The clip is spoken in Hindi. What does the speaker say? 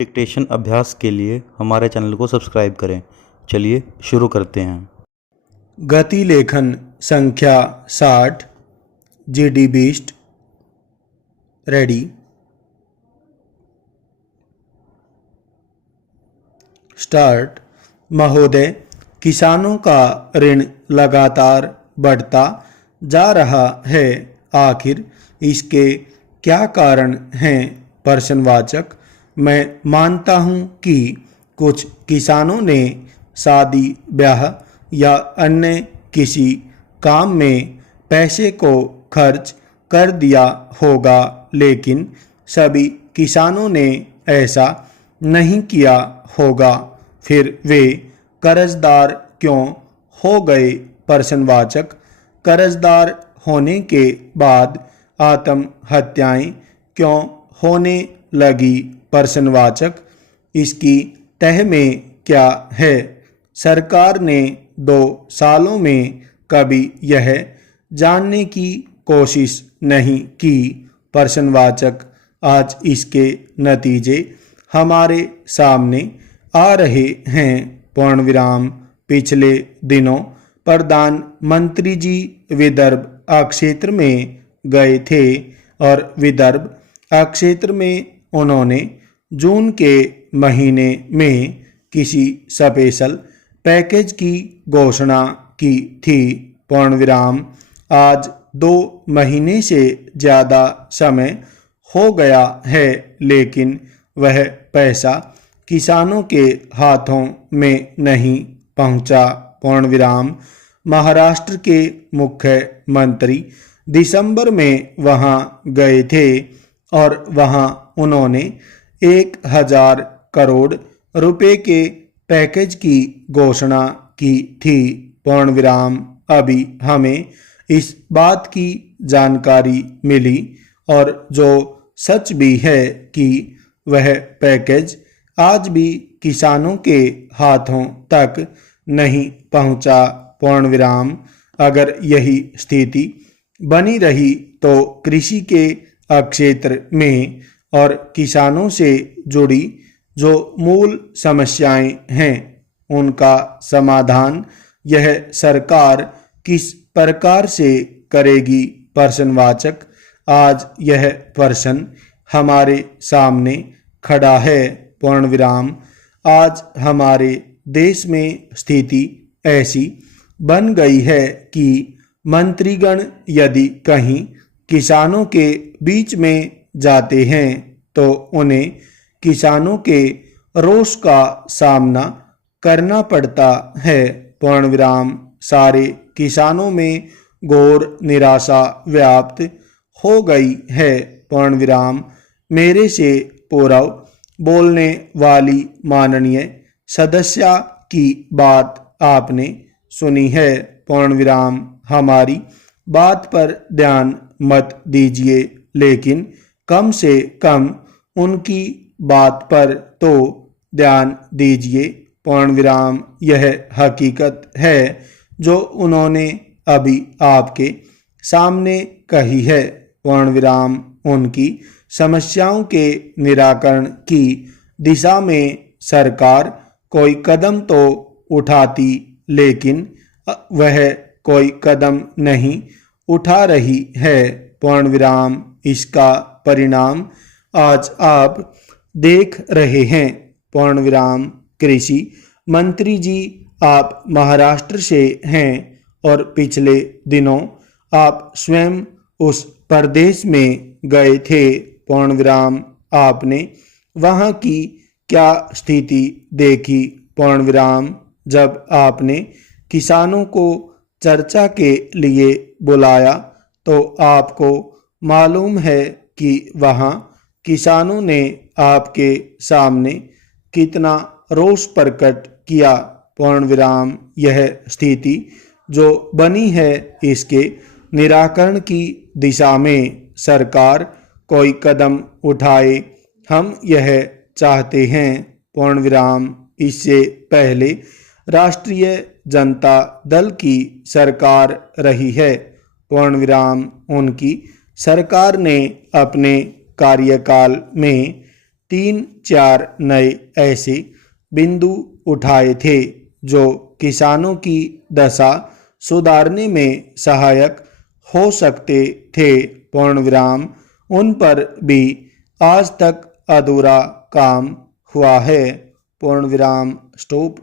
डिक्टेशन अभ्यास के लिए हमारे चैनल को सब्सक्राइब करें। चलिए शुरू करते हैं। गति लेखन संख्या 60 GD बीस्ट रेडी। स्टार्ट। महोदय, किसानों का ऋण लगातार बढ़ता जा रहा है, आखिर इसके क्या कारण हैं? प्रश्नवाचक। मैं मानता हूं कि कुछ किसानों ने शादी ब्याह या अन्य किसी काम में पैसे को खर्च कर दिया होगा, लेकिन सभी किसानों ने ऐसा नहीं किया होगा। फिर वे कर्जदार क्यों हो गए? प्रश्नवाचक। कर्जदार होने के बाद आत्महत्याएं क्यों होने लगी? प्रश्नवाचक। इसकी तह में क्या है? सरकार ने 2 सालों में कभी यह जानने की कोशिश नहीं की। प्रश्नवाचक। आज इसके नतीजे हमारे सामने आ रहे हैं। पूर्णविराम। पिछले दिनों प्रधानमंत्री जी विदर्भ क्षेत्र में गए थे और विदर्भ क्षेत्र में उन्होंने जून के महीने में किसी स्पेशल पैकेज की घोषणा की थी। पूर्णविराम। आज 2 महीने से ज़्यादा समय हो गया है, लेकिन वह पैसा किसानों के हाथों में नहीं पहुंचा। पूर्णविराम। महाराष्ट्र के मुख्यमंत्री दिसंबर में वहां गए थे और वहां उन्होंने 1000 करोड़ रुपए के पैकेज की घोषणा की थी। पूर्णविराम। अभी हमें इस बात की जानकारी मिली, और जो सच भी है, कि वह पैकेज आज भी किसानों के हाथों तक नहीं पहुंचा। पूर्णविराम। अगर यही स्थिति बनी रही तो कृषि के क्षेत्र में और किसानों से जुड़ी जो मूल समस्याएं हैं, उनका समाधान यह सरकार किस प्रकार से करेगी? प्रश्नवाचक। आज यह प्रश्न हमारे सामने खड़ा है। पूर्णविराम। आज हमारे देश में स्थिति ऐसी बन गई है कि मंत्रीगण यदि कहीं किसानों के बीच में जाते हैं तो उन्हें किसानों के रोष का सामना करना पड़ता है। पूर्णविराम। सारे किसानों में घोर निराशा व्याप्त हो गई है। पूर्णविराम। मेरे से पूर्व बोलने वाली माननीय सदस्या की बात आपने सुनी है। पूर्णविराम। हमारी बात पर ध्यान मत दीजिए, लेकिन कम से कम उनकी बात पर तो ध्यान दीजिए। पूर्णविराम। यह हकीकत है जो उन्होंने अभी आपके सामने कही है। पूर्णविराम। उनकी समस्याओं के निराकरण की दिशा में सरकार कोई कदम तो उठाती, लेकिन वह कोई कदम नहीं उठा रही है। पूर्णविराम। इसका परिणाम आज आप देख रहे हैं। पूर्णविराम। कृषि मंत्री जी, आप महाराष्ट्र से हैं और पिछले दिनों आप स्वयं उस प्रदेश में गए थे। पूर्णविराम। आपने वहां की क्या स्थिति देखी? पूर्णविराम। जब आपने किसानों को चर्चा के लिए बुलाया तो आपको मालूम है कि वहां किसानों ने आपके सामने कितना रोष प्रकट किया। पूर्णविराम। यह स्थिति जो बनी है, इसके निराकरण की दिशा में सरकार कोई कदम उठाए, हम यह चाहते हैं। पूर्णविराम। इससे पहले राष्ट्रीय जनता दल की सरकार रही है। पूर्णविराम। उनकी सरकार ने अपने कार्यकाल में 3-4 नए ऐसे बिंदु उठाए थे जो किसानों की दशा सुधारने में सहायक हो सकते थे। पूर्ण विराम। उन पर भी आज तक अधूरा काम हुआ है। पूर्ण विराम। स्टॉप।